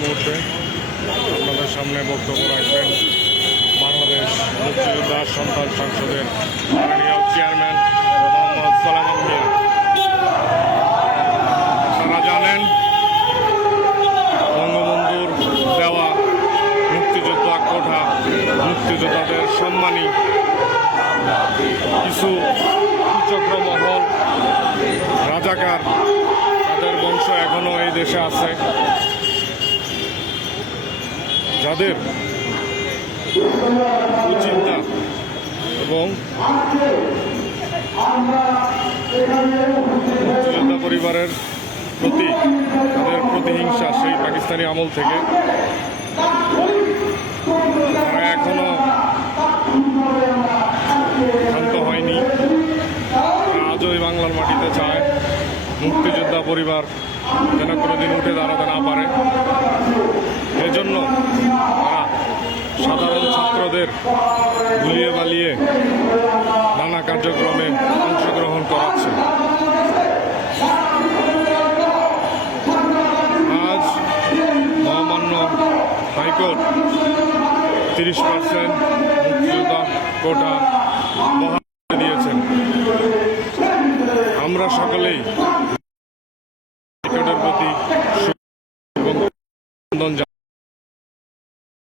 মুহূর্তে আপনাদের সামনে বক্তব্য রাখবেন বাংলাদেশ মুক্তিযোদ্ধা সন্তান সংসদের চেয়ারম্যান মুক্তিযোদ্ধাদের সম্মানী কিছু চক্র মহল, রাজাকার, তাদের বংশ এখনও এই দেশে আছে। যাদের কুচিন্তা এবং মুক্তিযোদ্ধা পরিবারের প্রতি, তাদের প্রতিহিংসা সেই পাকিস্তানি আমল থেকে তারা এখনও শান্ত হয়নি তারা বাংলার মাটিতে চায়। মুক্তিযোদ্ধা পরিবার যেন কোনোদিন উঠে দাঁড়াতে না পারে। এজন্য তারা সাধারণ ছাত্রদের গুলিয়ে বালিয়ে নানা কার্যক্রমে অংশগ্রহণ করাচ্ছে। আজ মহামান্য হাইকোর্ট তিরিশ পার্সেন্ট মুক্তিযোদ্ধা কোটা আমরা সকলেই প্রতি